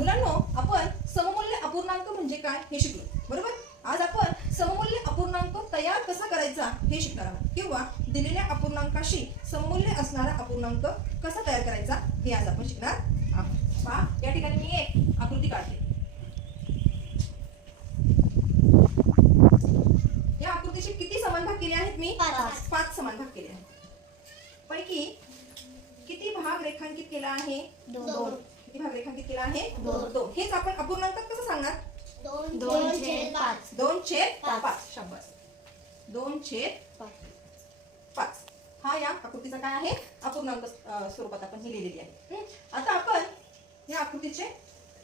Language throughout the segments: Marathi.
मुलांनो आपण सममूल्य अपूर्णांक म्हणजे काय हे शिकलो. बरोबर? आज आपण सममूल्य अपूर्णांक तयार कसा करायचा हे शिकणार आहोत. किंवा दिलेल्या अपूर्णांकाशी सममूल्य असणारा अपूर्णांक कसा तयार करायचा हे आज आपण शिकणार आहोत. पहा या ठिकाणी मी एक आकृती काढते. या आकृतीचे किती समान भाग केले आहेत मी? पाच. पाच समान भाग केले आहेत. पैकी किती भाग रेखांकित केला आहे? दोन. किती भाग रेखांकित केला आहे? दोन. हेच आपण अपूर्णांकात कसं सांगणार? दोन दोन छेद पाच. दोन छेद पाच. पाच. शंभर. दोन छेद पाच. हा या आकृतीचा काय आहे? अपूर्णांक स्वरूपात आपण ही लिहिलेली आहे? आता आपण या आकृतीचे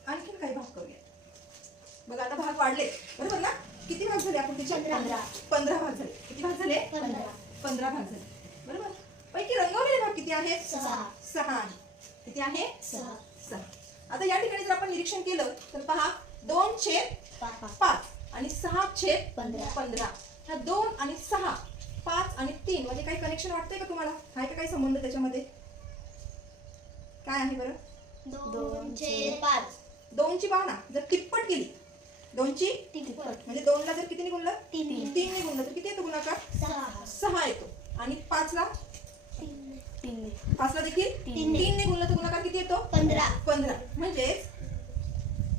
आणखीन काही भाग करूया बघा आता भाग वाढले बरोबर ना? किती भाग झाले आकृतीचे? पंधरा. पंधरा भाग झाले. किती भाग झाले? पंधरा. पंधरा भाग झाले. बरोबर? पैकी रंगवलेले भाग किती आहेत? सहा. सहा आहे किती आहे? सहा. सहा. आता या ठिकाणी जर आपण निरीक्षण केलं तर पहा दोन छेद पाच. आणि सहा छेद पंधरा. पंधरा. ह्या दोन आणि सहा पाच आणि तीन मध्ये काही कनेक्शन वाटतंय का तुम्हाला? आहे का काही संबंध त्याच्यामध्ये? काय आहे बरं? दोन छेद पाच. दोनची पहा ना जर तिप्पट केली दोनची तिप्पट. म्हणजे दोनला जर कितीने गुणलं तीन. गुणलं तर किती येतो गुणाकार? सहा. सहा येतो. आणि पाचला? तीन. पाचला देखील? तीन. तीनने गुणलं तर गुणाकार किती येतो? पंधरा. पंधरा. म्हणजेच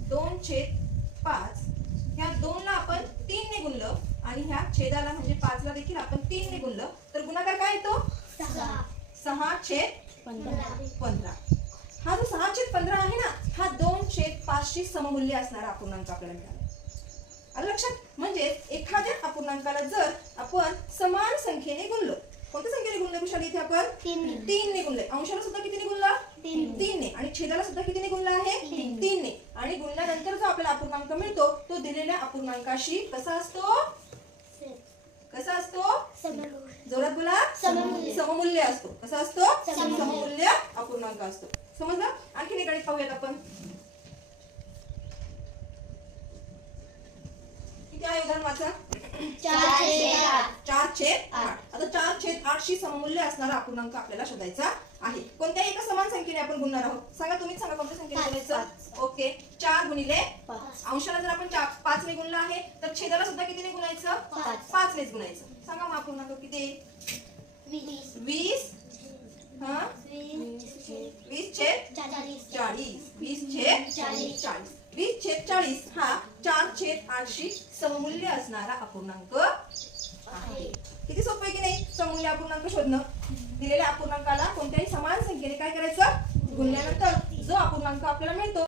दोन छेद पाच. ह्या दोनला आपण तीनने गुणलं आणि ह्या छेदाला म्हणजे पाचला देखील आपण तीनने गुणलं. तर गुणाकार काय येतो? सहा. सहा छेद पंधरा. पंधरा. हा जो सहा छेद पंधरा आहे ना हा दोन छेद पाचशी सममूल्य असणारा अपूर्णांक आपल्याला मिळाला. आलं लक्षात? म्हणजे एखाद्या अपूर्णांकाला जर आपण समान संख्येने गुणलो कोणत्या संख्येने गुणलं विशाल इथे आपण? तीन. तीनने गुणले. अंशाला सुद्धा कितीने गुणला? तीन. तीनने. आणि छेदाला सुद्धा कितीने गुणला आहे? तीन. तीनने. आणि गुणल्यानंतर जो आपल्याला अपूर्णांक मिळतो तो दिलेल्या अपूर्णांकाशी कसा असतो? कसा असतो? जोरात बोला. सममूल्य. असतो. कसा असतो? सममूल्य. अपूर्णांक असतो. समजलं? आणखीन एक गणित पाहूयात आपण. किती आहे उदाहरण वाचा चार छेद आठ. चार छेद आठ आता चार छेद आठ शी सममूल्य असणारा अपूर्णांक आपल्याला शोधायचा आहे. कोणत्याही एका समान संख्येने आपण गुणणार आहोत? सांगा तुम्हीच सांगा कोणत्या संख्येने पाच. गुणायचं? ओके. चार गुणिले पाच. अंशाला जर आपण चार पाचने गुणलं आहे तर छेदाला सुद्धा कितीने गुणायचं? पाच. पाचनेच गुणायचं. सांगा मग अपूर्णांक किती? येईल? वीस. वीस? हा? छेद चाळीस. वीस छेद चाळीस. वीस छेद चाळीस हा चार छेद आठशी सममूल्य असणारा अपूर्णांक किती सोपं आहे की नाही? समूह अपूर्णांक शोधणं. दिलेल्या अपूर्णांकाला कोणत्याही समान संख्येने काय करायचं? गुणल्यानंतर जो अपूर्णांक आपल्याला मिळतो